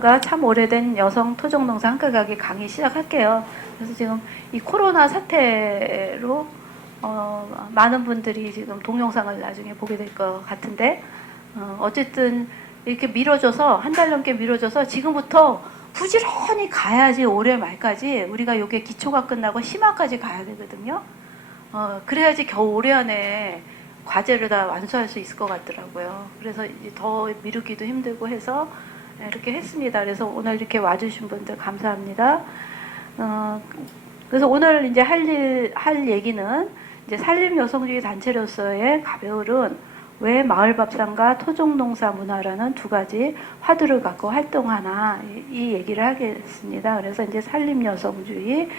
남성과 참 오래된 여성 토종농사 함께가기 강의 시작할게요. 그래서 지금 이 코로나 사태로 많은 분들이 지금 동영상을 나중에 보게 될 것 같은데 어쨌든 이렇게 미뤄져서 한 달 넘게 미뤄져서 지금부터 부지런히 가야지 올해 말까지 우리가 요게 기초가 끝나고 심화까지 가야 되거든요. 그래야지 겨우 올해 안에 과제를 다 완수할 수 있을 것 같더라고요. 그래서 이제 더 미루기도 힘들고 해서 이렇게 했습니다. 그래서 오늘 이렇게 와주신 분들 감사합니다. 그래서 오늘 이제 할 얘기는 이제 산림여성주의 단체로서의 가벼울은 왜 마을밥상과 토종농사 문화라는 두 가지 화두를 갖고 활동하나 이 얘기를 하겠습니다. 그래서 이제 산림여성주의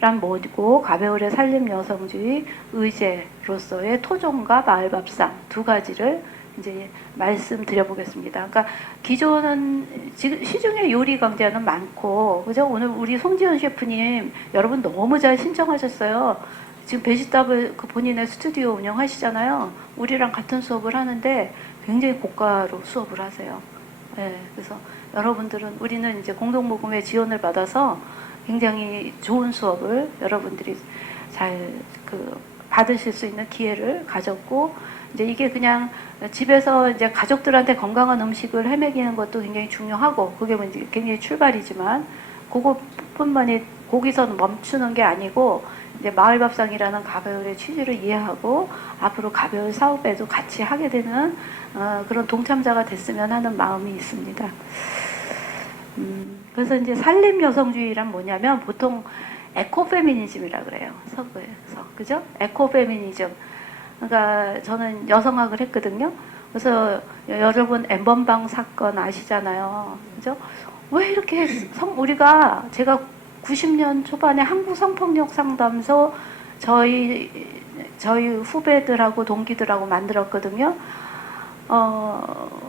란 뭐고 가벼울의 산림여성주의 의제로서의 토종과 마을밥상 두 가지를 이제 말씀드려 보겠습니다. 그러니까 기존은 지금 시중에 요리 강좌는 많고 그죠? 오늘 우리 송지현 셰프님 여러분 너무 잘 신청하셨어요. 지금 베지더블 그 본인의 스튜디오 운영하시잖아요. 우리랑 같은 수업을 하는데 굉장히 고가로 수업을 하세요. 네, 그래서 여러분들은 우리는 이제 공동모금의 지원을 받아서 굉장히 좋은 수업을 여러분들이 잘 받으실 수 있는 기회를 가졌고 이제 이게 그냥 집에서 이제 가족들한테 건강한 음식을 해먹이는 것도 굉장히 중요하고 그게 이제 굉장히 출발이지만 그것뿐만이 거기서 멈추는 게 아니고 이제 마을밥상이라는 가벼울의 취지를 이해하고 앞으로 가벼울 사업에도 같이 하게 되는 그런 동참자가 됐으면 하는 마음이 있습니다. 그래서 이제 산림여성주의란 뭐냐면 보통 에코페미니즘이라 그래요. 서구에서. 그죠? 에코페미니즘. 그러니까 저는 여성학을 했거든요. 그래서 여러분 엠번방 사건 아시잖아요. 그죠? 왜 이렇게 제가 90년 초반에 한국 성폭력 상담소 저희 후배들하고 동기들하고 만들었거든요.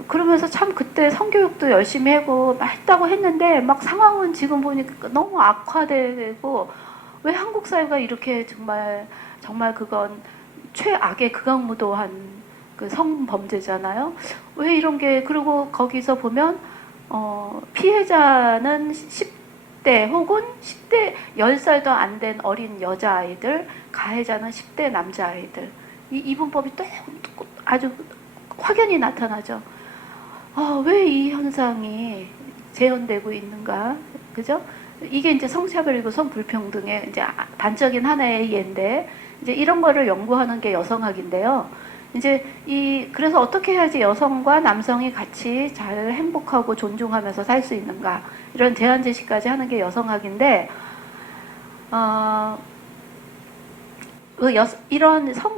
그러면서 참 그때 성교육도 열심히 하고 했다고 했는데 막 상황은 지금 보니까 너무 악화되고 왜 한국 사회가 이렇게 정말 그건 최악의 극악무도한 그 성범죄잖아요. 왜 이런 게 그리고 거기서 보면 피해자는 10대 혹은 10대 10살도 안 된 어린 여자아이들, 가해자는 10대 남자아이들. 이 이분법이 또 아주 확연히 나타나죠. 왜 이 현상이 재현되고 있는가, 그죠? 이게 이제 성차별이고 성불평등의 이제 단적인 하나의 예인데, 이제 이런 거를 연구하는 게 여성학인데요. 이제 그래서 어떻게 해야지 여성과 남성이 같이 잘 행복하고 존중하면서 살 수 있는가, 이런 제안 제시까지 하는 게 여성학인데,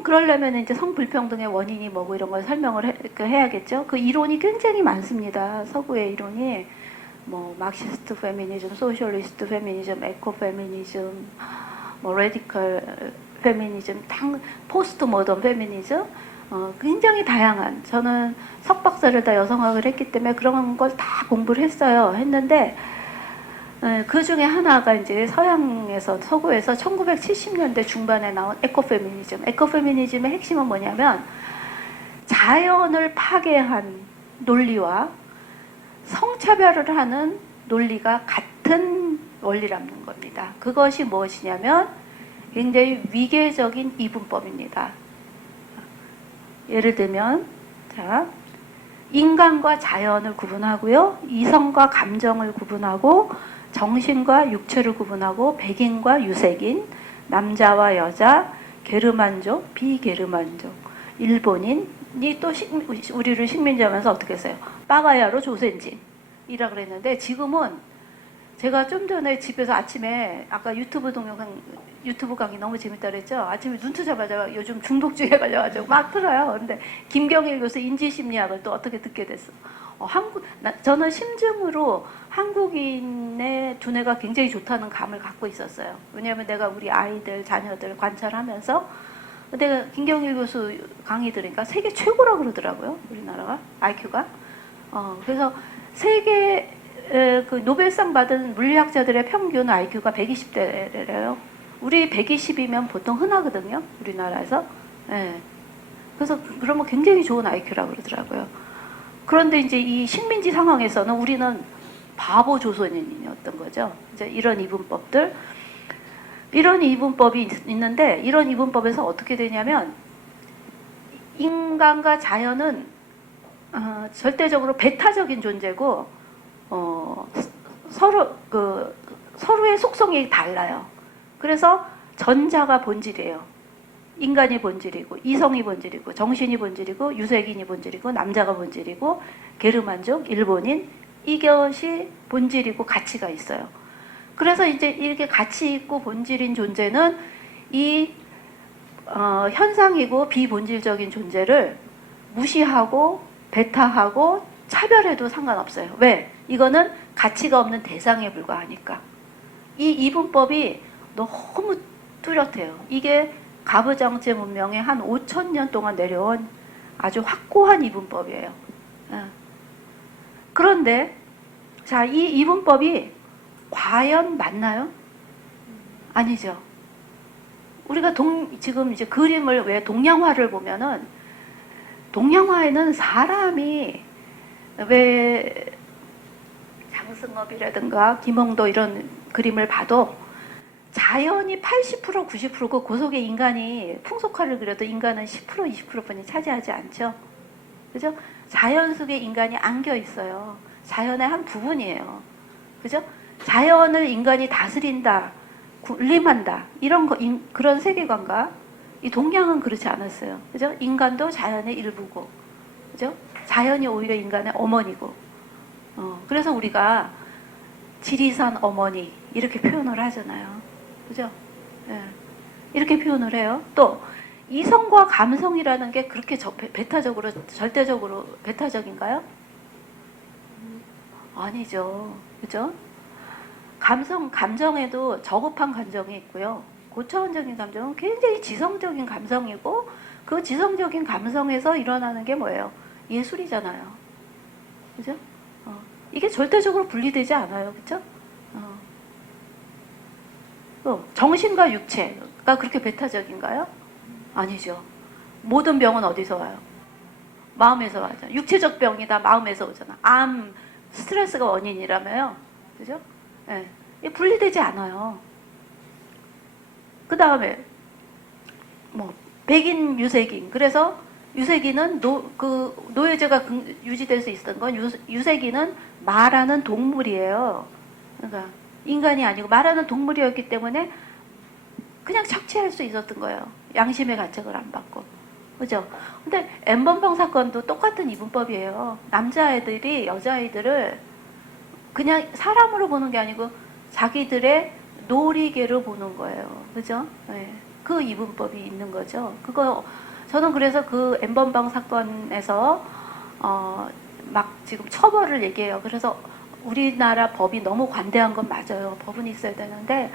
그러려면 이제 성불평등의 원인이 뭐고 이런 걸 설명을 해야겠죠. 그 이론이 굉장히 많습니다. 서구의 이론이. 뭐, 막시스트 페미니즘, 소셜리스트 페미니즘, 에코 페미니즘, 뭐, 레디컬 페미니즘, 포스트 모던 페미니즘, 굉장히 다양한. 저는 석박사를 다 여성학을 했기 때문에 그런 걸 다 공부를 했는데, 그 중에 하나가 이제 서구에서 1970년대 중반에 나온 에코페미니즘. 에코페미니즘의 핵심은 뭐냐면 자연을 파괴한 논리와 성차별을 하는 논리가 같은 원리라는 겁니다. 그것이 무엇이냐면 굉장히 위계적인 이분법입니다. 예를 들면 인간과 자연을 구분하고요. 이성과 감정을 구분하고 정신과 육체를 구분하고 백인과 유색인, 남자와 여자, 게르만족, 비게르만족, 일본인이 또 우리를 식민지하면서 어떻게 했어요? 빠가야로 조센진이라 그랬는데 지금은 제가 좀 전에 집에서 아침에 아까 유튜브 강의 너무 재밌다 그랬죠? 아침에 눈 뜨자마자 요즘 중독증에 걸려가지고 막 틀어요. 근데 김경일 교수 인지심리학을 또 어떻게 듣게 됐어. 저는 심증으로 한국인의 두뇌가 굉장히 좋다는 감을 갖고 있었어요. 왜냐하면 내가 우리 아이들, 자녀들 관찰하면서 내가 김경일 교수 강의 들으니까 세계 최고라고 그러더라고요. 우리나라가 IQ가. 그래서 세계 그 노벨상 받은 물리학자들의 평균 IQ가 120대래요. 우리 120이면 보통 흔하거든요. 우리나라에서. 네. 그래서 그러면 굉장히 좋은 IQ라고 그러더라고요. 그런데 이제 이 식민지 상황에서는 우리는 바보 조선인이었던 거죠. 이제 이런 이분법들, 이런 이분법이 있는데, 이런 이분법에서 어떻게 되냐면 인간과 자연은 절대적으로 배타적인 존재고 서로의 속성이 달라요. 그래서 전자가 본질이에요. 인간이 본질이고, 이성이 본질이고, 정신이 본질이고, 유색인이 본질이고, 남자가 본질이고, 게르만족, 일본인, 이것이 본질이고 가치가 있어요. 그래서 이제 이렇게 가치 있고 본질인 존재는 이 현상이고 비본질적인 존재를 무시하고 배타하고 차별해도 상관없어요. 왜? 이거는 가치가 없는 대상에 불과하니까. 이 이분법이 너무 뚜렷해요. 이게 가부장제 문명의 한 5,000년 동안 내려온 아주 확고한 이분법이에요. 그런데 자, 이 이분법이 과연 맞나요? 아니죠. 우리가 지금 이제 그림을 왜 동양화를 보면은 동양화에는 사람이 왜 장승업이라든가 김홍도 이런 그림을 봐도 자연이 80% 90%고 그 속에 인간이 풍속화를 그려도 인간은 10% 20%뿐이 차지하지 않죠. 그죠? 자연 속에 인간이 안겨 있어요. 자연의 한 부분이에요. 그죠? 자연을 인간이 다스린다, 군림한다, 이런 거, 그런 세계관과 이 동양은 그렇지 않았어요. 그죠? 인간도 자연의 일부고, 그죠? 자연이 오히려 인간의 어머니고, 그래서 우리가 지리산 어머니 이렇게 표현을 하잖아요. 그죠? 네. 이렇게 표현을 해요. 또 이성과 감성이라는 게 그렇게 배타적으로 절대적으로 배타적인가요? 아니죠. 그죠? 감정에도 저급한 감정이 있고요. 고차원적인 감정은 굉장히 지성적인 감성이고, 그 지성적인 감성에서 일어나는 게 뭐예요? 예술이잖아요. 그죠? 이게 절대적으로 분리되지 않아요. 그죠? 정신과 육체가 그렇게 배타적인가요? 아니죠. 모든 병은 어디서 와요? 마음에서 와죠. 육체적 병이 다 마음에서 오잖아. 암, 스트레스가 원인이라며요. 그죠? 네. 이게 분리되지 않아요. 그 다음에 뭐 백인 유색인. 그래서 유색인은 노예제가 유지될 수 있었던 건 유색인은 말하는 동물이에요. 그러니까 인간이 아니고 말하는 동물이었기 때문에 그냥 착취할 수 있었던 거예요. 양심의 가책을 안 받고. 그죠? 근데 엠번방 사건도 똑같은 이분법이에요. 남자애들이 여자아이들을 그냥 사람으로 보는 게 아니고 자기들의 놀이개로 보는 거예요. 그죠? 네. 그 이분법이 있는 거죠. 저는 그래서 그 엠번방 사건에서 막 지금 처벌을 얘기해요. 그래서 우리나라 법이 너무 관대한 건 맞아요. 법은 있어야 되는데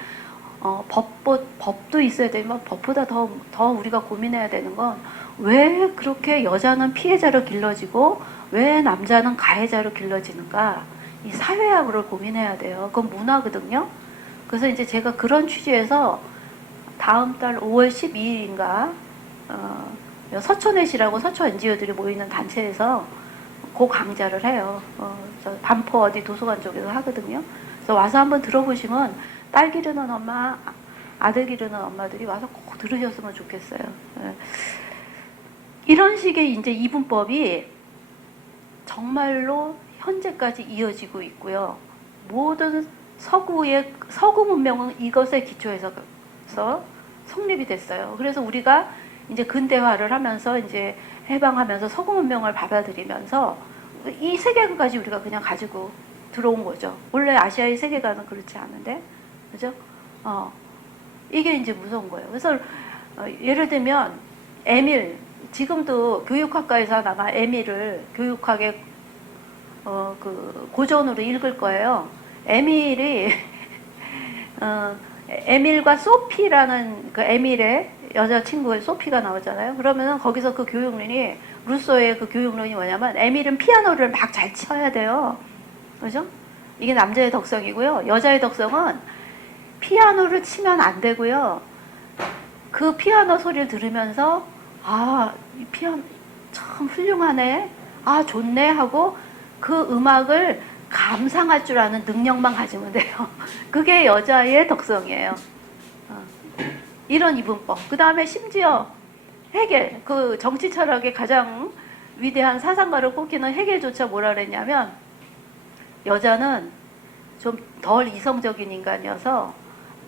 법도 있어야 되지만 법보다 더 우리가 고민해야 되는 건 왜 그렇게 여자는 피해자로 길러지고 왜 남자는 가해자로 길러지는가. 이 사회학을 고민해야 돼요. 그건 문화거든요. 그래서 이제 제가 그런 취지에서 다음 달 5월 12일인가 서천외시라고 서초 NGO들이 모이는 단체에서 그 강좌를 해요. 저 반포 어디 도서관 쪽에서 하거든요. 그래서 와서 한번 들어보시면 딸 기르는 엄마, 아들 기르는 엄마들이 와서 꼭 들으셨으면 좋겠어요. 이런 식의 이제 이분법이 정말로 현재까지 이어지고 있고요. 모든 서구 문명은 이것에 기초해서 성립이 됐어요. 그래서 우리가 이제 근대화를 하면서 이제 해방하면서 서구 문명을 받아들이면서 이 세계관까지 우리가 그냥 가지고 들어온 거죠. 원래 아시아의 세계관은 그렇지 않은데, 그죠? 이게 이제 무서운 거예요. 그래서 예를 들면 에밀, 지금도 교육학과에서 아마 에밀을 교육학의 그 고전으로 읽을 거예요. 에밀이 에밀과 소피라는 그 에밀의 여자친구의 소피가 나오잖아요. 그러면은 거기서 그 교육론이 루소의 그 교육론이 뭐냐면 에밀은 피아노를 막 잘 쳐야 돼요. 그죠? 이게 남자의 덕성이고요. 여자의 덕성은 피아노를 치면 안 되고요. 그 피아노 소리를 들으면서 이 피아노 참 훌륭하네. 좋네 하고 그 음악을 감상할 줄 아는 능력만 가지면 돼요. 그게 여자의 덕성이에요. 이런 이분법. 그 다음에 심지어 헤겔, 그 정치 철학의 가장 위대한 사상가를 꼽기는 헤겔조차 뭐라 그랬냐면, 여자는 좀 덜 이성적인 인간이어서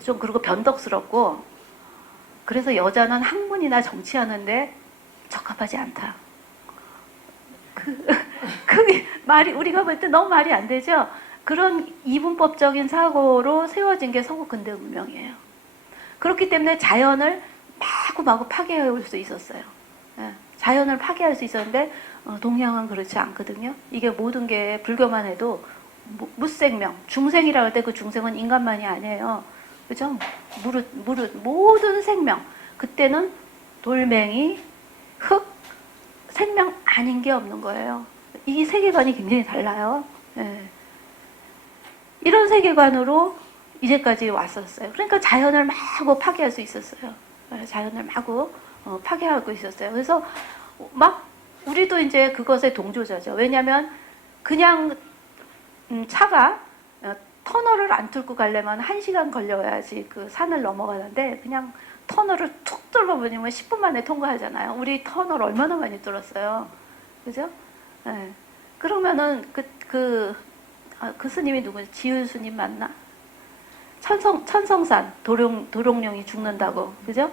좀 그리고 변덕스럽고, 그래서 여자는 학문이나 정치하는데 적합하지 않다. 그게 말이, 우리가 볼 때 너무 말이 안 되죠? 그런 이분법적인 사고로 세워진 게 서구 근대 문명이에요. 그렇기 때문에 자연을 마구마구 파괴해 올 수 있었어요. 예, 자연을 파괴할 수 있었는데 동양은 그렇지 않거든요. 이게 모든 게 불교만 해도 무생명, 중생이라고 할 때 그 중생은 인간만이 아니에요. 그죠? 무릇 모든 생명. 그때는 돌멩이, 흙, 생명 아닌 게 없는 거예요. 이 세계관이 굉장히 달라요. 예. 이런 세계관으로 이제까지 왔었어요. 그러니까 자연을 마구 파괴할 수 있었어요. 자연을 마구 파괴하고 있었어요. 그래서 막 우리도 이제 그것에 동조자죠. 왜냐하면 그냥 차가 터널을 안 뚫고 가려면 1시간 걸려야지 그 산을 넘어가는데, 그냥 터널을 툭 뚫어버리면 10분 만에 통과하잖아요. 우리 터널 얼마나 많이 뚫었어요. 그죠? 네. 그러면은 그 스님이 누구지? 지율 스님 맞나? 천성산 도롱뇽이 죽는다고. 그죠?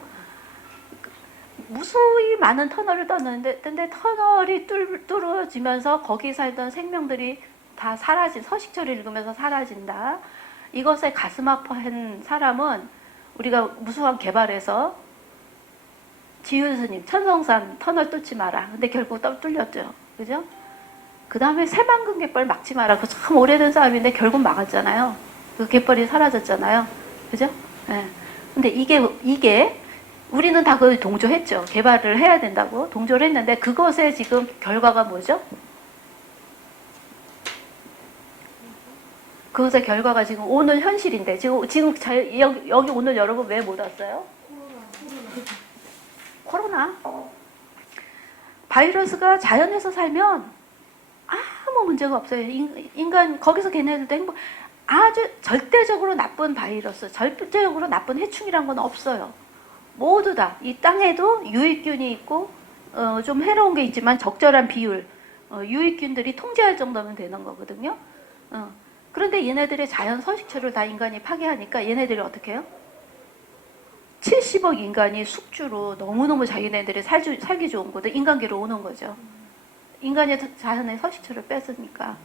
무수히 많은 터널을 떴는데, 근데 터널이 뚫어지면서 거기 살던 생명들이 다 서식처를 읽으면서 사라진다. 이것에 가슴 아파한 사람은 우리가 무수한 개발해서 지율 스님, 천성산 터널 뚫지 마라. 근데 결국 뚫렸죠. 그죠? 그 다음에 새만금 갯벌 막지 마라. 그 참 오래된 싸움인데 결국 막았잖아요. 그 갯벌이 사라졌잖아요. 그죠? 네. 근데 이게 우리는 다 그걸 동조했죠. 개발을 해야 된다고 동조를 했는데, 그것의 지금 결과가 뭐죠? 그것의 결과가 지금 오늘 현실인데, 지금 여기 오늘 여러분 왜 못 왔어요? 코로나. 바이러스가 자연에서 살면 아무 문제가 없어요. 인간 거기서 걔네들도 아주 절대적으로 나쁜 바이러스, 절대적으로 나쁜 해충이란 건 없어요. 모두 다 이 땅에도 유익균이 있고 좀 해로운 게 있지만 적절한 비율, 유익균들이 통제할 정도면 되는 거거든요. 그런데 얘네들의 자연 서식처를 다 인간이 파괴하니까 얘네들이 어떻게 해요? 70억 인간이 숙주로 너무너무 자기네들이 살기 좋은 곳에 인간계로 오는 거죠. 인간의 자연의 서식처를 뺐으니까.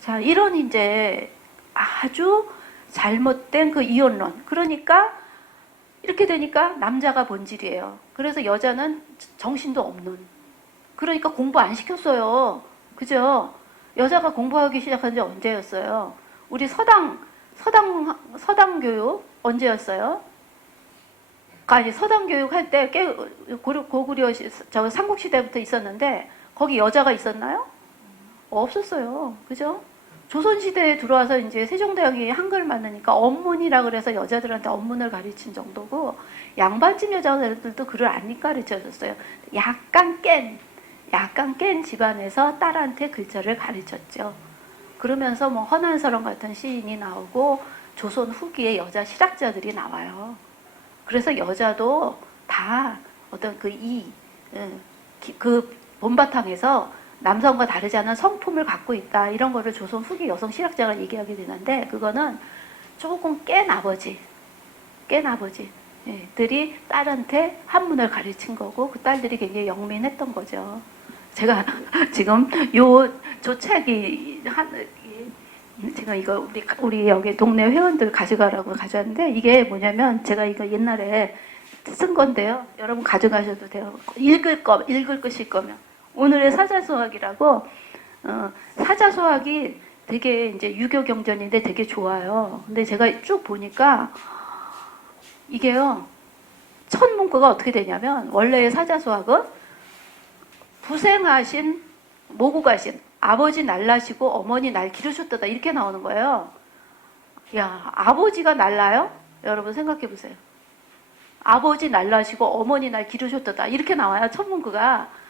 자, 이런 이제 아주 잘못된 그 이혼론. 그러니까 이렇게 되니까 남자가 본질이에요. 그래서 여자는 정신도 없는. 그러니까 공부 안 시켰어요. 그죠? 여자가 공부하기 시작한 지 언제였어요? 우리 서당 교육 언제였어요? 아니, 서당 교육 할 때 고구려 삼국시대부터 있었는데 거기 여자가 있었나요? 없었어요. 그죠? 조선시대에 들어와서 이제 세종대왕이 한글 만드니까 언문이라 그래서 여자들한테 언문을 가르친 정도고, 양반집 여자들도 글을 안 가르쳐 줬어요. 약간 깬 집안에서 딸한테 글자를 가르쳤죠. 그러면서 뭐 허난서론 같은 시인이 나오고 조선 후기에 여자 실학자들이 나와요. 그래서 여자도 다 어떤 그 본바탕에서 남성과 다르지 않은 성품을 갖고 있다. 이런 거를 조선 후기 여성 실학자가 얘기하게 되는데, 그거는 조금 깬 아버지들이 딸한테 한문을 가르친 거고, 그 딸들이 굉장히 영민했던 거죠. 제가 지금 저 책이 제가 이거 우리 여기 동네 회원들 가져가라고 가져왔는데, 이게 뭐냐면 제가 이거 옛날에 쓴 건데요. 여러분 가져가셔도 돼요. 읽을 것일 거면. 오늘의 사자수학이라고, 사자수학이 되게 이제 유교 경전인데 되게 좋아요. 근데 제가 쭉 보니까 이게요, 첫 문구가 어떻게 되냐면, 원래의 사자수학은 부생하신 모국하신 아버지 날라시고 어머니 날 기르셨다, 이렇게 나오는 거예요. 야, 아버지가 날라요? 여러분 생각해 보세요. 아버지 날라시고 어머니 날 기르셨다, 이렇게 나와요, 첫 문구가.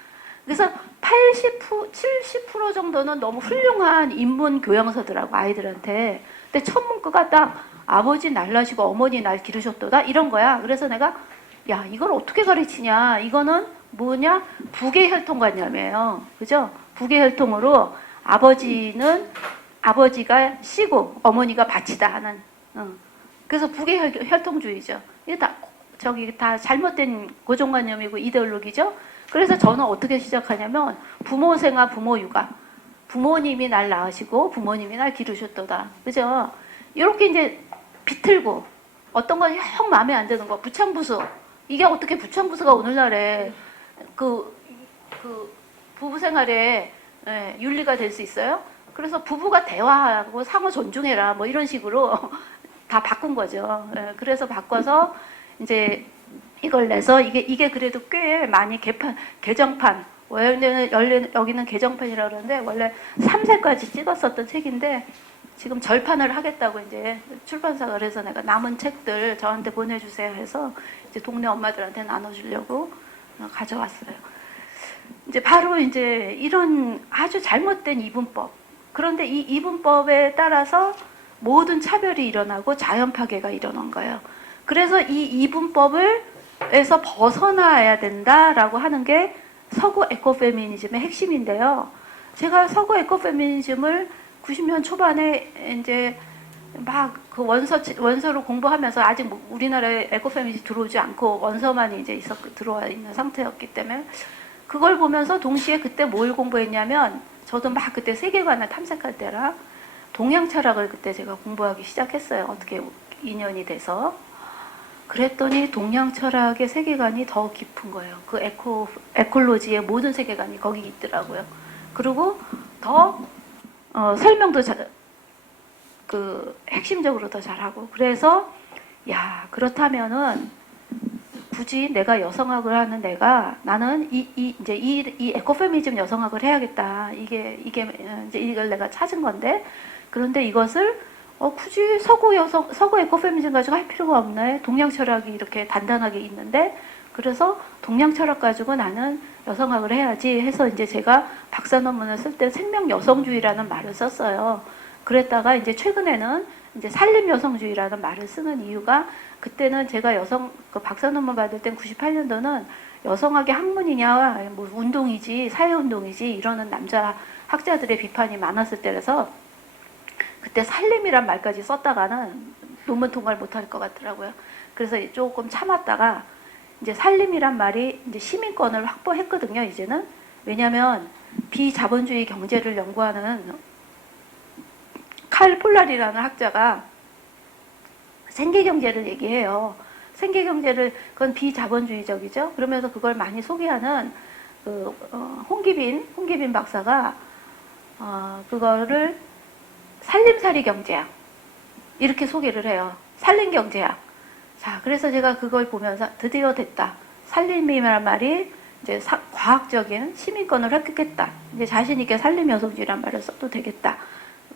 그래서 80%, 70% 정도는 너무 훌륭한 인문 교양서더라고, 아이들한테. 근데 첫 문구가 딱 아버지 날라시고 어머니 날 기르셨도다 이런 거야. 그래서 내가 야, 이걸 어떻게 가르치냐? 이거는 뭐냐? 부계 혈통관념이에요. 그죠? 부계 혈통으로 아버지는 아버지가 씨고 어머니가 밭이다 하는. 그래서 부계 혈통주의죠. 이게 다 저기 다 잘못된 고정관념이고 이데올로기죠. 그래서 저는 어떻게 시작하냐면 부모 생아 부모 육아. 부모님이 날 낳으시고 부모님이 날 기르셨도다. 그죠? 이렇게 이제 비틀고 어떤 건 형 마음에 안 드는 거 부창부수. 이게 어떻게 부창부수가 오늘날에 그 부부 생활에 윤리가 될 수 있어요? 그래서 부부가 대화하고 상호 존중해라 뭐 이런 식으로 다 바꾼 거죠. 그래서 바꿔서 이제 이걸 내서 이게 그래도 꽤 많이 개정판 원래는 여기는 개정판이라고 그러는데 원래 3세까지 찍었었던 책인데 지금 절판을 하겠다고 이제 출판사가 그래서 내가 남은 책들 저한테 보내주세요 해서 이제 동네 엄마들한테 나눠주려고 가져왔어요. 이제 바로 이제 이런 아주 잘못된 이분법. 그런데 이 이분법에 따라서 모든 차별이 일어나고 자연 파괴가 일어난 거예요. 그래서 이 이분법에서 벗어나야 된다라고 하는 게 서구 에코페미니즘의 핵심인데요. 제가 서구 에코페미니즘을 90년 초반에 이제 막 그 원서를 공부하면서 아직 우리나라에 에코페미니즘 들어오지 않고 원서만 이제 들어와 있는 상태였기 때문에 그걸 보면서 동시에 그때 뭘 공부했냐면 저도 막 그때 세계관을 탐색할 때라 동양 철학을 그때 제가 공부하기 시작했어요. 어떻게 인연이 돼서. 그랬더니 동양 철학의 세계관이 더 깊은 거예요. 그 에콜로지의 모든 세계관이 거기 있더라고요. 그리고 더 설명도 핵심적으로 더 잘하고. 그래서 야, 그렇다면은 굳이 내가 여성학을 하는 나는 이제 이 에코페미니즘 여성학을 해야겠다. 이게 이제 이걸 내가 찾은 건데, 그런데 이것을 굳이 서구 에코페미니즘 가지고 할 필요가 없네. 동양 철학이 이렇게 단단하게 있는데, 그래서 동양 철학 가지고 나는 여성학을 해야지 해서 이제 제가 박사 논문을 쓸 때 생명 여성주의라는 말을 썼어요. 그랬다가 이제 최근에는 이제 산림 여성주의라는 말을 쓰는 이유가 그때는 제가 박사 논문 받을 땐 98년도는 여성학의 학문이냐, 뭐 운동이지, 사회운동이지 이러는 남자 학자들의 비판이 많았을 때라서 그때 산림이란 말까지 썼다가는 논문 통과를 못할 것 같더라고요. 그래서 조금 참았다가 이제 산림이란 말이 이제 시민권을 확보했거든요, 이제는. 왜냐하면 비자본주의 경제를 연구하는 칼 폴라리라는 학자가 생계경제를 얘기해요. 생계경제를 그건 비자본주의적이죠. 그러면서 그걸 많이 소개하는 홍기빈 박사가 그거를 산림살이 경제학 이렇게 소개를 해요. 산림경제학. 자, 그래서 제가 그걸 보면서 드디어 됐다. 산림이란 말이 이제 과학적인 시민권을 획득했다. 이제 자신 있게 산림 여성주의란 말을 써도 되겠다.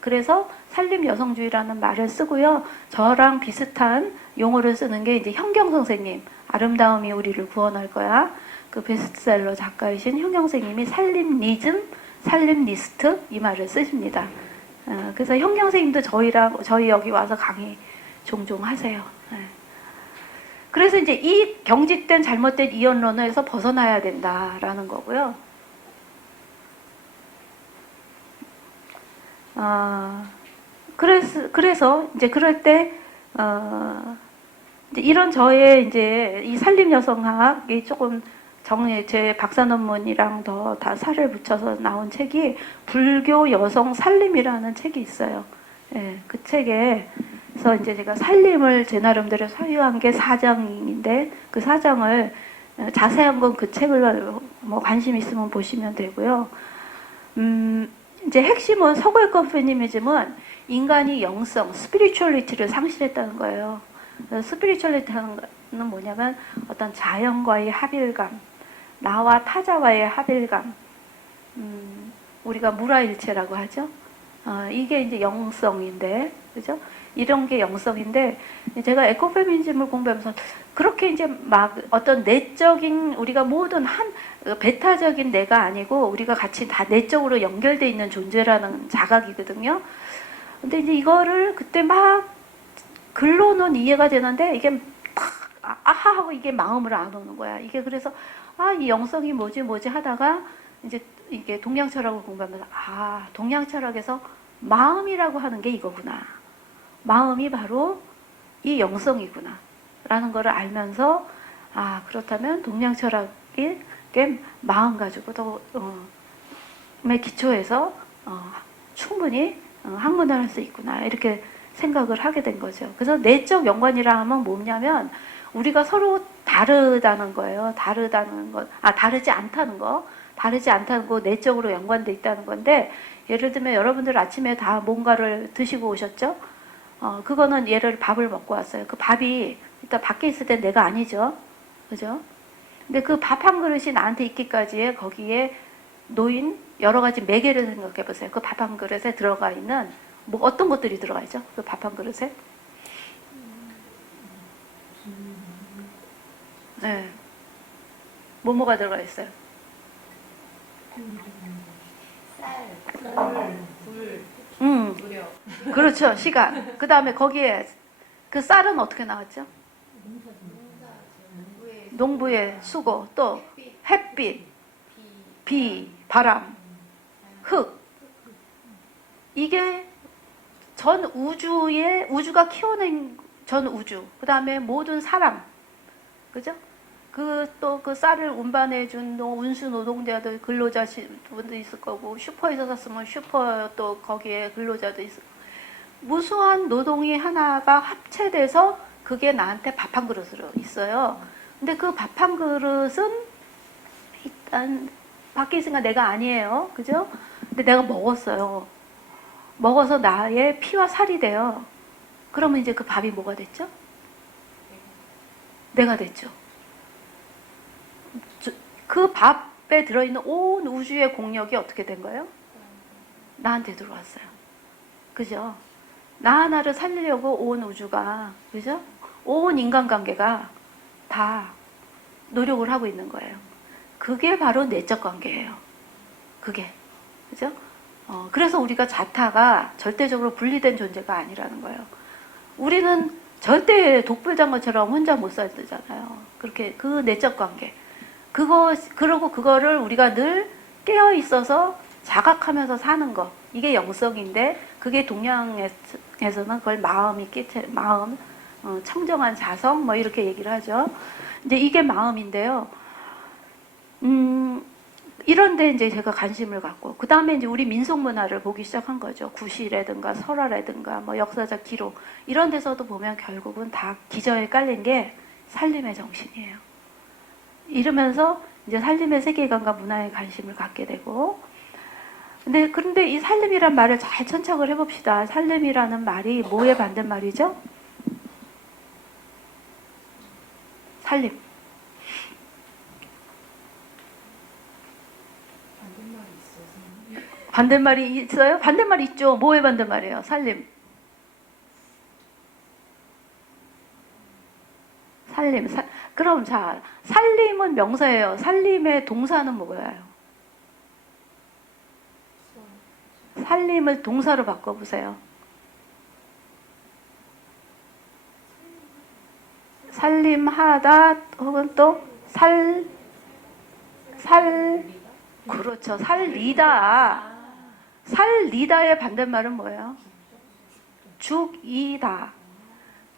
그래서 산림 여성주의라는 말을 쓰고요. 저랑 비슷한 용어를 쓰는 게 이제 현경 선생님, 아름다움이 우리를 구원할 거야. 그 베스트셀러 작가이신 현경 선생님이 산림리즘, 산림리스트 이 말을 쓰십니다. 그래서 현경 선생님도 저희 여기 와서 강의 종종 하세요. 그래서 이제 이 경직된 잘못된 이원론에서 벗어나야 된다라는 거고요. 그래서 이제 그럴 때 이제 이런 저의 이제 이 산림 여성학이 조금 제 박사 논문이랑 더 다 살을 붙여서 나온 책이 불교 여성 산림이라는 책이 있어요. 예, 그 책에서 이제 제가 산림을 제 나름대로 소유한 게 4장인데 그 4장을 자세한 건 그 책을 뭐 관심 있으면 보시면 되고요. 이제 핵심은 서구 에코페미니즘은 인간이 영성, 스피리추얼리티를 상실했다는 거예요. 스피리추얼리티는 뭐냐면 어떤 자연과의 합일감, 나와 타자와의 합일감, 우리가 무라일체라고 하죠. 이게 이제 영성인데, 그죠? 이런 게 영성인데, 제가 에코페미니즘을 공부하면서 그렇게 이제 막 어떤 내적인 우리가 모든 배타적인 내가 아니고 우리가 같이 다 내적으로 연결돼 있는 존재라는 자각이거든요. 근데 이제 이거를 그때 막 글로는 이해가 되는데 이게 탁 아하 하고 이게 마음으로 안 오는 거야. 이게 그래서 이 영성이 뭐지 하다가 이제 이게 동양철학을 공부하면서 동양철학에서 마음이라고 하는 게 이거구나. 마음이 바로 이 영성이구나. 라는 거를 알면서 그렇다면 동양철학이 마음 가지고도 의 기초에서 충분히 학문을 할 수 있구나. 이렇게 생각을 하게 된 거죠. 그래서 내적 연관이라 하면 뭐냐면 우리가 서로 다르다는 거예요. 다르다는 것, 다르지 않다는 거. 다르지 않다는 거 내적으로 연관돼 있다는 건데 예를 들면 여러분들 아침에 다 뭔가를 드시고 오셨죠? 그거는 예를 밥을 먹고 왔어요. 그 밥이 일단 밖에 있을 땐 내가 아니죠. 그죠? 근데 그 밥 한 그릇이 나한테 있기까지의 거기에 놓인 여러 가지 매개를 생각해 보세요. 그 밥 한 그릇에 들어가 있는 뭐 어떤 것들이 들어가 있죠? 그 밥 한 그릇에? 네. 뭐가 들어가 있어요? 쌀, 물, 무료. 그렇죠. 시간. 그 다음에 거기에 그 쌀은 어떻게 나왔죠? 농부의 수고, 또 햇빛, 비, 바람, 흙. 이게 전 우주가 키워낸 전 우주. 그 다음에 모든 사람. 그죠? 또 그 쌀을 운반해준 운수 노동자들, 근로자분도 있을 거고, 슈퍼에서 샀으면 슈퍼 또 거기에 근로자도 있을 거고. 무수한 노동이 하나가 합체돼서 그게 나한테 밥 한 그릇으로 있어요. 근데 그 밥 한 그릇은 일단 밖에 있으니까 내가 아니에요. 그죠? 근데 내가 먹었어요. 먹어서 나의 피와 살이 돼요. 그러면 이제 그 밥이 뭐가 됐죠? 내가 됐죠. 그 밥에 들어있는 온 우주의 공력이 어떻게 된 거예요? 나한테 들어왔어요. 그죠? 나 하나를 살리려고 온 우주가, 그죠? 온 인간관계가 다 노력을 하고 있는 거예요. 그게 바로 내적 관계예요. 그게. 그죠? 그래서 우리가 자타가 절대적으로 분리된 존재가 아니라는 거예요. 우리는 절대 독불장군처럼 혼자 못 살잖아요. 그렇게 그 내적 관계. 그러고 그거를 우리가 늘 깨어 있어서 자각하면서 사는 거. 이게 영성인데, 그게 동양에서는 그걸 마음, 청정한 자성, 뭐 이렇게 얘기를 하죠. 이제 이게 마음인데요. 이런데 이제 제가 관심을 갖고, 그 다음에 이제 우리 민속 문화를 보기 시작한 거죠. 구시라든가 설화라든가 뭐 역사적 기록, 이런 데서도 보면 결국은 다 기저에 깔린 게 살림의 정신이에요. 이러면서 이제 살림의 세계관과 문화에 관심을 갖게 되고, 그런데 이 살림이란 말을 잘 천착을 해봅시다. 살림이라는 말이 뭐의 반대말이죠? 살림. 반대말이 있어요? 반대말 있죠. 뭐의 반대말이에요? 살림. 살림. 그럼 자, 살림은 명사예요. 살림의 동사는 뭐예요? 살림을 동사로 바꿔보세요. 살림하다 혹은 또 그렇죠. 살리다. 살리다의 반대말은 뭐예요? 죽이다.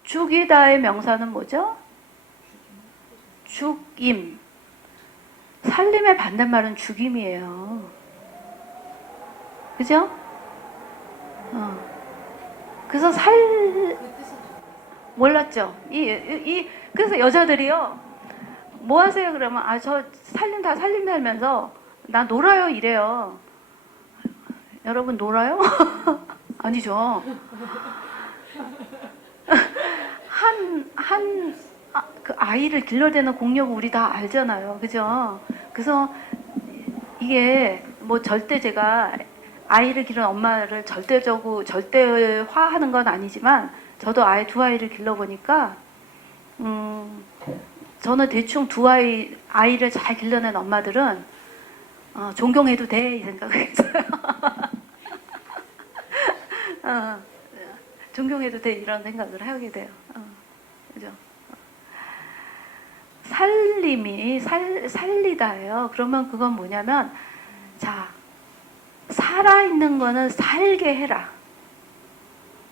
죽이다의 명사는 뭐죠? 죽임. 살림의 반대말은 죽임이에요. 그죠? 그래서 몰랐죠? 그래서 여자들이요. 뭐 하세요? 그러면, 저 살림 살면서, 나 놀아요. 이래요. 여러분, 놀아요? 아니죠. 그 아이를 길러대는 공력을 우리 다 알잖아요. 그죠? 그래서 이게 뭐 절대 제가 아이를 기른 엄마를 절대화하는 건 아니지만 저도 두 아이를 길러보니까 저는 대충 아이를 잘 길러낸 엄마들은 존경해도 돼 이 생각을 했어요. 어, 존경해도 돼 이런 생각을 하게 돼요. 그죠? 살리다예요. 그러면 그건 뭐냐면, 자, 살아있는 거는 살게 해라.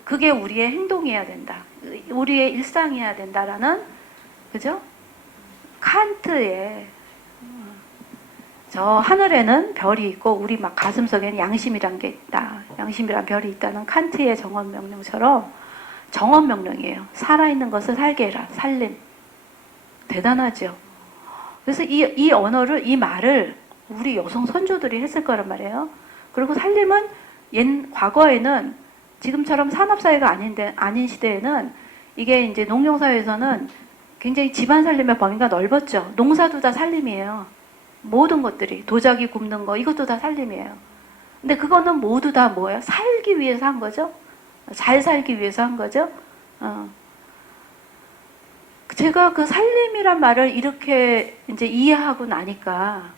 그게 우리의 행동이어야 된다. 우리의 일상이어야 된다라는, 그죠? 칸트의 저 하늘에는 별이 있고 우리 막 가슴속에는 양심이란 게 있다. 양심이란 별이 있다는 칸트의 정원 명령처럼 정원 명령이에요. 살아있는 것을 살게 해라. 살림. 대단하죠. 그래서 이 언어를, 이 말을 우리 여성 선조들이 했을 거란 말이에요. 그리고 살림은 과거에는 지금처럼 산업사회가 아닌 시대에는 이게 이제 농경사회에서는 굉장히 집안 살림의 범위가 넓었죠. 농사도 다 살림이에요. 모든 것들이 도자기 굽는 거 이것도 다 살림이에요. 근데 그거는 모두 다 뭐예요? 살기 위해서 한 거죠. 잘 살기 위해서 한 거죠. 제가 그 살림이란 말을 이렇게 이제 이해하고 나니까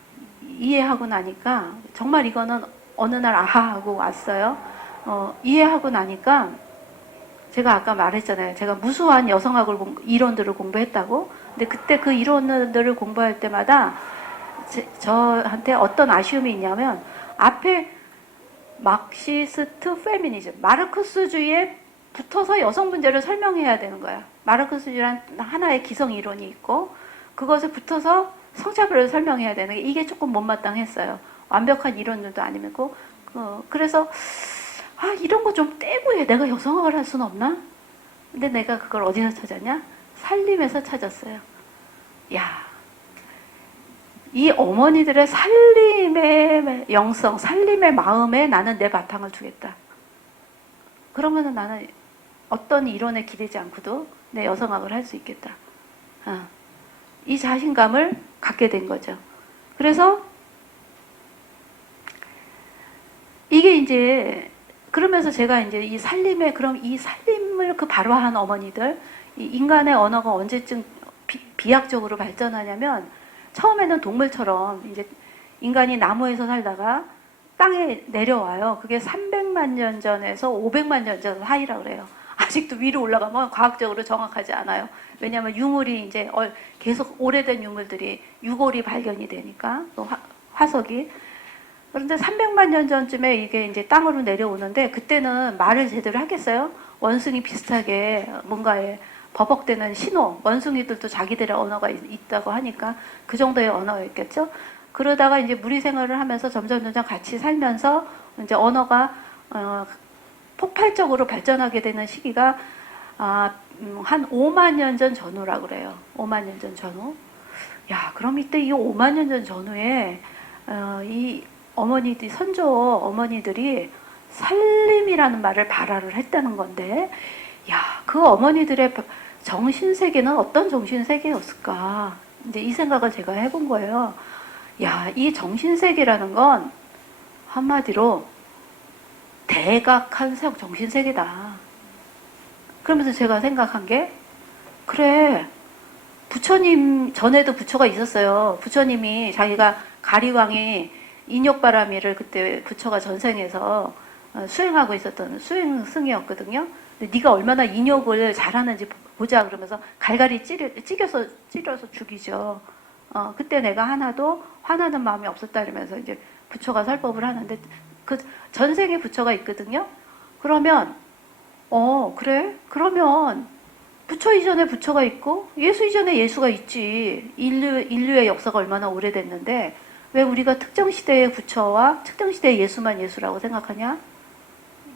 정말 이거는 어느 날 아하하고 왔어요. 이해하고 나니까 제가 아까 말했잖아요. 제가 무수한 여성학을 이론들을 공부했다고. 근데 그때 그 이론들을 공부할 때마다 저한테 어떤 아쉬움이 있냐면 앞에 마르크시스트 페미니즘, 마르크스주의에 붙어서 여성 문제를 설명해야 되는 거야. 마르크스주의란 하나의 기성 이론이 있고 그것에 붙어서 성차별을 설명해야 되는 게 이게 조금 못마땅했어요. 완벽한 이론들도 아니고 그래서 이런 거 좀 떼고 해. 내가 여성학을 할 수는 없나? 근데 내가 그걸 어디서 찾았냐? 살림에서 찾았어요. 야, 이 어머니들의 살림의 영성, 살림의 마음에 나는 내 바탕을 두겠다. 그러면은 나는 어떤 이론에 기대지 않고도 내 여성학을 할 수 있겠다. 이 자신감을 갖게 된 거죠. 그래서 이게 이제 그러면서 제가 이제 이 살림을 그 발화한 어머니들, 이 인간의 언어가 언제쯤 비약적으로 발전하냐면 처음에는 동물처럼 이제 인간이 나무에서 살다가 땅에 내려와요. 그게 300만 년 전에서 500만 년 전 사이라 그래요. 아직도 위로 올라가면 과학적으로 정확하지 않아요. 왜냐하면 유물이 이제 계속 오래된 유물들이 유골이 발견이 되니까 또 화석이. 그런데 300만 년 전쯤에 이게 이제 땅으로 내려오는데 그때는 말을 제대로 하겠어요? 원숭이 비슷하게 뭔가에 버벅대는 신호, 원숭이들도 자기들의 언어가 있다고 하니까 그 정도의 언어였겠죠? 그러다가 이제 무리 생활을 하면서 점점 같이 살면서 이제 언어가 폭발적으로 발전하게 되는 시기가 한 5만 년 전 전후라고 그래요. 5만 년 전 전후. 야, 그럼 이때 이 5만 년 전 전후에 이 선조 어머니들이 살림이라는 말을 발화를 했다는 건데, 야, 그 어머니들의 정신세계는 어떤 정신세계였을까? 이제 이 생각을 제가 해본 거예요. 야, 이 정신세계라는 건 한마디로 대각한 정신세계다. 그러면서 제가 생각한 게, 그래, 부처님 전에도 부처가 있었어요. 부처님이 자기가 가리왕이 인욕바라미를 그때 부처가 전생에서 수행하고 있었던 수행승이었거든요. 근데 네가 얼마나 인욕을 잘하는지 보자 그러면서 갈갈이 찢어서 죽이죠. 그때 내가 하나도 화나는 마음이 없었다 이러면서 이제 부처가 설법을 하는데 그 전생에 부처가 있거든요. 그러면 그래? 그러면 부처 이전에 부처가 있고 예수 이전에 예수가 있지. 인류의 역사가 얼마나 오래됐는데 왜 우리가 특정 시대의 부처와 특정 시대의 예수만 예수라고 생각하냐?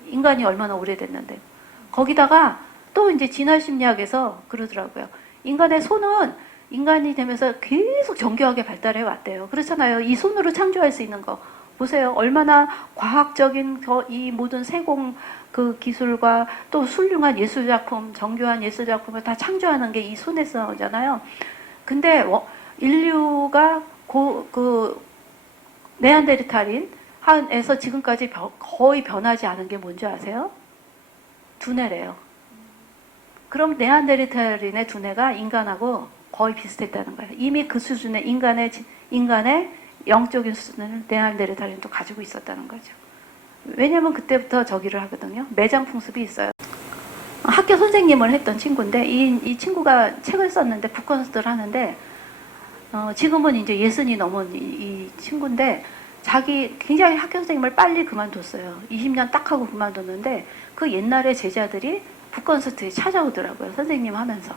인간이 얼마나 오래됐는데. 거기다가 또 이제 진화심리학에서 그러더라고요. 인간의 손은 인간이 되면서 계속 정교하게 발달해 왔대요. 그렇잖아요. 이 손으로 창조할 수 있는 거. 보세요. 얼마나 과학적인 이 모든 세공 그 기술과 또 훌륭한 예술작품, 정교한 예술작품을 다 창조하는 게 이 손에서잖아요. 근데 인류가 네안데르탈인에서 지금까지 거의 변하지 않은 게 뭔지 아세요? 두뇌래요. 그럼 네안데르탈인의 두뇌가 인간하고 거의 비슷했다는 거예요. 이미 그 수준의 인간의 영적인 수준을 네안데르탈인도 가지고 있었다는 거죠. 왜냐면 그때부터 저기를 하거든요. 매장 풍습이 있어요. 학교 선생님을 했던 친구인데 이 친구가 책을 썼는데 북컨스트를 하는데 지금은 이제 60이 넘은 이 친구인데 자기 굉장히 학교 선생님을 빨리 그만뒀어요. 20년 딱 하고 그만뒀는데 그 옛날에 제자들이 북컨스트에 찾아오더라고요. 선생님 하면서.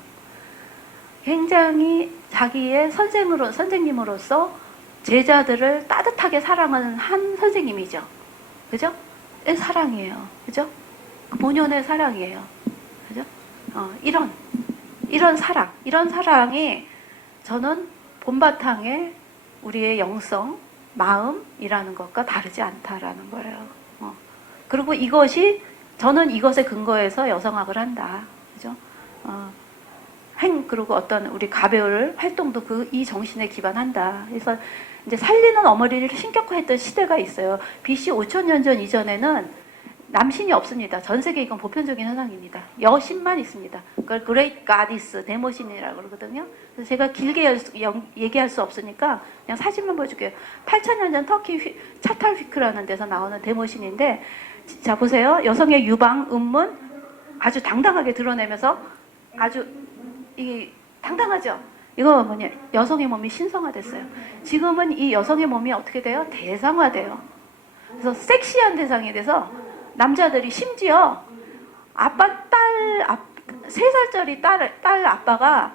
굉장히 자기의 선생님으로서 제자들을 따뜻하게 사랑하는 한 선생님이죠. 그죠? 사랑이에요. 그죠? 본연의 사랑이에요. 그죠? 이런 사랑이 저는 본바탕에 우리의 영성, 마음이라는 것과 다르지 않다라는 거예요. 그리고 저는 이것에 근거해서 여성학을 한다. 그죠? 그리고 어떤 우리 가배울 활동도 이 정신에 기반한다. 그래서 이제 살리는 어머니를 신격화했던 시대가 있어요. BC 5,000년 전 이전에는 남신이 없습니다. 전 세계 이건 보편적인 현상입니다. 여신만 있습니다. 그걸 Great Goddess, 대모신이라고 그러거든요. 그래서 제가 길게 얘기할 수 없으니까 그냥 사진만 보여줄게요. 8,000년 전 터키 차탈휘크라는 데서 나오는 대모신인데, 자 보세요. 여성의 유방, 음문 아주 당당하게 드러내면서 아주 이게 당당하죠. 이거 뭐냐, 여성의 몸이 신성화됐어요. 지금은 이 여성의 몸이 어떻게 돼요? 대상화돼요. 그래서 섹시한 대상이 돼서 남자들이 심지어 3살짜리 딸 아빠가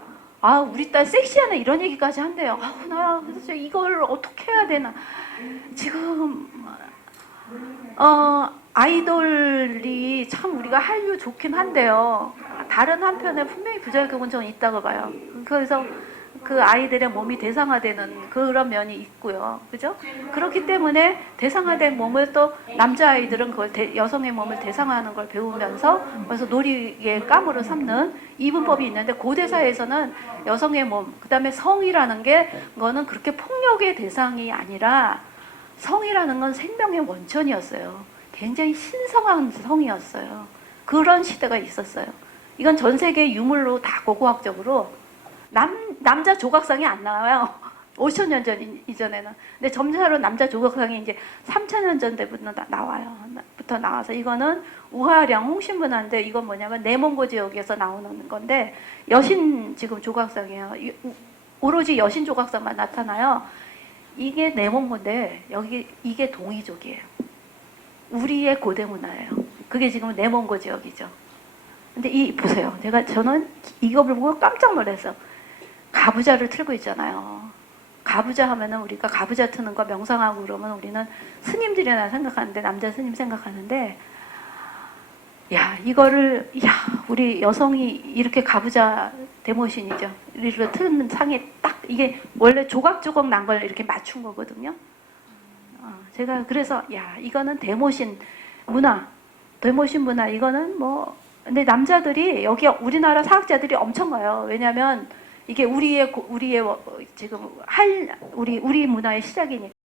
우리 딸 섹시하네 이런 얘기까지 한대요. 나 그래서 이걸 어떻게 해야 되나. 지금 아이돌이 참 우리가 한류 좋긴 한데요. 다른 한편에 분명히 부작용은 저는 있다고 봐요. 그래서 그 아이들의 몸이 대상화되는 그런 면이 있고요. 그죠? 그렇기 때문에 대상화된 몸을 또 남자아이들은 그걸 여성의 몸을 대상화하는 걸 배우면서 그래서 놀이의 깜으로 삼는 이분법이 있는데 고대 사회에서는 여성의 몸, 그 다음에 성이라는 거는 그렇게 폭력의 대상이 아니라 성이라는 건 생명의 원천이었어요. 굉장히 신성한 성이었어요. 그런 시대가 있었어요. 이건 전 세계 유물로 다 고고학적으로 남자 조각상이 안 나와요. 5,000년 전 이전에는. 근데 점차로 남자 조각상이 이제 3,000년 전 때부터 나와서 이거는 우하량 홍신문화인데 이건 뭐냐면 내몽고 지역에서 나오는 건데 여신 지금 조각상이에요. 오로지 여신 조각상만 나타나요. 이게 내몽고인데 이게 동이족이에요. 우리의 고대 문화예요. 그게 지금 내몽고 지역이죠. 근데 보세요. 저는 이걸 보고 깜짝 놀랐어. 가부좌를 틀고 있잖아요. 가부좌 하면은 우리가 가부좌 트는 거 명상하고 그러면 우리는 스님들이나 생각하는데, 남자 스님 생각하는데, 우리 여성이 이렇게 가부좌 대모신이죠. 이렇게 트는 상에 딱 이게 원래 조각조각 난 걸 이렇게 맞춘 거거든요. 제가 그래서 이거는 대모신 문화, 이거는 근데 남자들이 여기 우리나라 사학자들이 엄청 가요. 왜냐하면 이게 우리의 지금 우리 문화의 시작이니까.